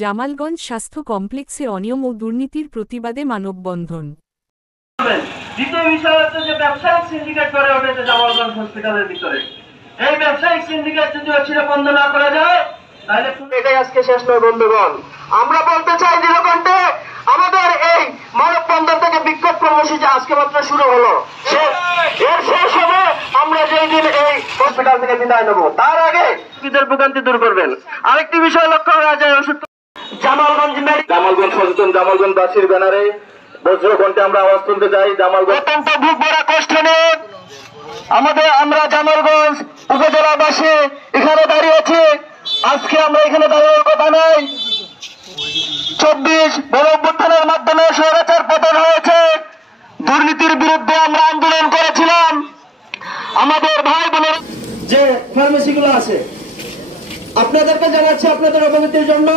জামালগঞ্জ স্বাস্থ্য কমপ্লেক্সে অনিয়ম ও দুর্নীতির প্রতিবাদে মানববন্ধন। দ্বিতীয় বিষয় হচ্ছে যে ব্যবসায়িক সিন্ডিকেট গড়ে উঠেছে জামালগঞ্জ হসপিটালের ভিতরে। এই ব্যবসায়িক সিন্ডিকেট যদি অচিরে বন্ধ না করা যায় তাহলে এটাই আজকে শেষ নয় বন্ধুগণ। আমরা বলতে চাই দৃঢ়কণ্ঠে, আমাদের এই মানববন্ধন থেকে বিক্ষোভ কর্মসূচি আজকে মাত্র শুরু হলো, এর শেষ হবে আমরা যেই দিন এই হসপিটাল থেকে বিদায় নেব, তার আগে রোগীদের ভোগান্তি দূর করবেন। আরেকটি বিষয় লক্ষ্য করা যায়, ওষুধ জামালগঞ্জ সচেতন জামালগঞ্জবাসীর ব্যানারে বজ্রকণ্ঠে আমরা আওয়াজ তুলতে চাই। জামালগঞ্জ অত্যন্ত বুক ভরা কষ্ট নিয়ে আমরা জামালগঞ্জ উপজেলাবাসী এখানে দাঁড়িয়েছি। আজকে আমরা এখানে দাঁড়িয়ে কথা নাই, 24 গণঅভ্যুত্থানের মাধ্যমে স্বৈরাচার পতন হয়েছে, দুর্নীতির বিরুদ্ধে আমরা আন্দোলন করেছিলাম। আমাদের ভাই বোনের যে ফার্মেসিগুলো আছে আপনাদেরকে জানাচ্ছি, আপনাদের অবগতির জন্য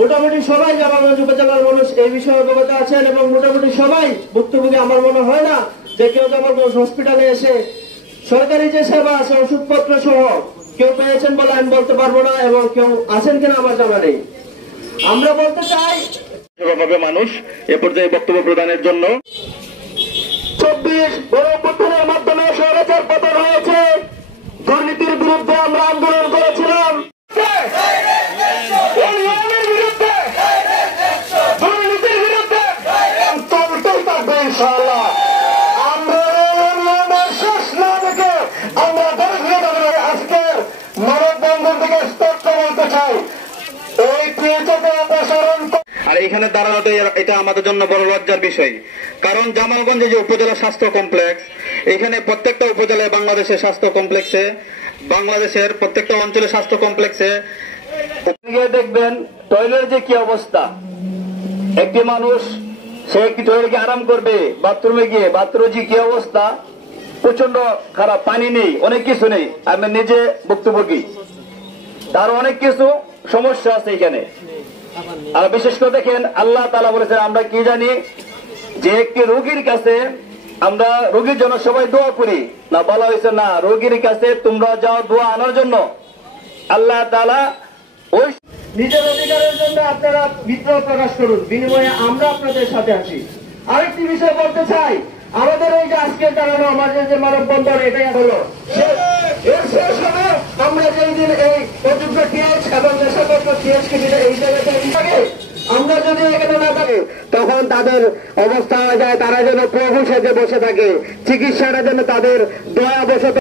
মোটামুটি সবাই জামালগঞ্জ উপজেলার মানুষ এই বিষয়ে অবগত আছেন এবং মোটামুটি সবাই ভুক্তভোগী। আমার মনে হয় না যে কেউ জামালগঞ্জ হসপিটালে এসে সরকারি যে সেবা আছে ওষুধপত্র সহ কেউ পেয়েছেন বলে আমি বলতে পারবো না, এবং কেউ আছেন কিনা আমার জানা নেই। আমরা বলতে চাই মানুষ এ পর্যায়ে বক্তব্য প্রদানের জন্য 24 গণঅভ্যুত্থানের মাধ্যমে স্বৈরাচার পতন হয়েছে, দুর্নীতির বিরুদ্ধে আমরা আন্দোলন করেছিলাম। আর এখানে দাঁড়ানোতে এটা আমাদের জন্য বড় লজ্জার বিষয়, কারণ জামালগঞ্জে যে উপজেলা স্বাস্থ্য কমপ্লেক্স, এখানে প্রত্যেকটা উপজেলায় বাংলাদেশের স্বাস্থ্য কমপ্লেক্সে, বাংলাদেশের প্রত্যেকটা অঞ্চলের স্বাস্থ্য কমপ্লেক্সে দেখবেন টয়লেটের যে কি অবস্থা। একটি মানুষ সে একটি টয়লেটে আরাম করবে, বাথরুমে গিয়ে বাথরুমে যে কি অবস্থা, প্রচন্ড খারাপ, পানি নেই, অনেক কিছু নেই। আমি নিজে ভুক্তভোগী, তার অনেক কিছু সমস্যা আছে এখানে। আর বিশেষ করে দেখেন আল্লাহ তাআলা বলেছেন, আমরা কি জানি যে একটি রোগীর কাছে আমরা রোগীর জন্য সবাই দোয়া করি না, বলা হয়েছে না রোগীর কাছে তোমরা যাও দোয়া আনার জন্য। আল্লাহ তাআলা ওই নিজের অধিকারের জন্য আপনারা বিদ্রোহ প্রকাশ করুন, বিনিময়ে আমরা আপনাদের সাথে আছি। আরেকটি বিষয় বলতে চাই, আমাদের এই যে আজকে দাঁড়ানো আমাদের যে মানববন্ধন, এটাই হলো এর শেষ হবে আমরা যেই দিন এই অযোগ্য টিএস এবং নেশাগ্রস্ত টিএসকে এই জায়গাতে থাকে, আমরা যদি এখানে না থাকি তখন তাদের অবস্থা হয়ে যায় তারা যেন প্রভু সেজে বসে থাকে, চিকিৎসাটা যেন তাদের দয়া বসে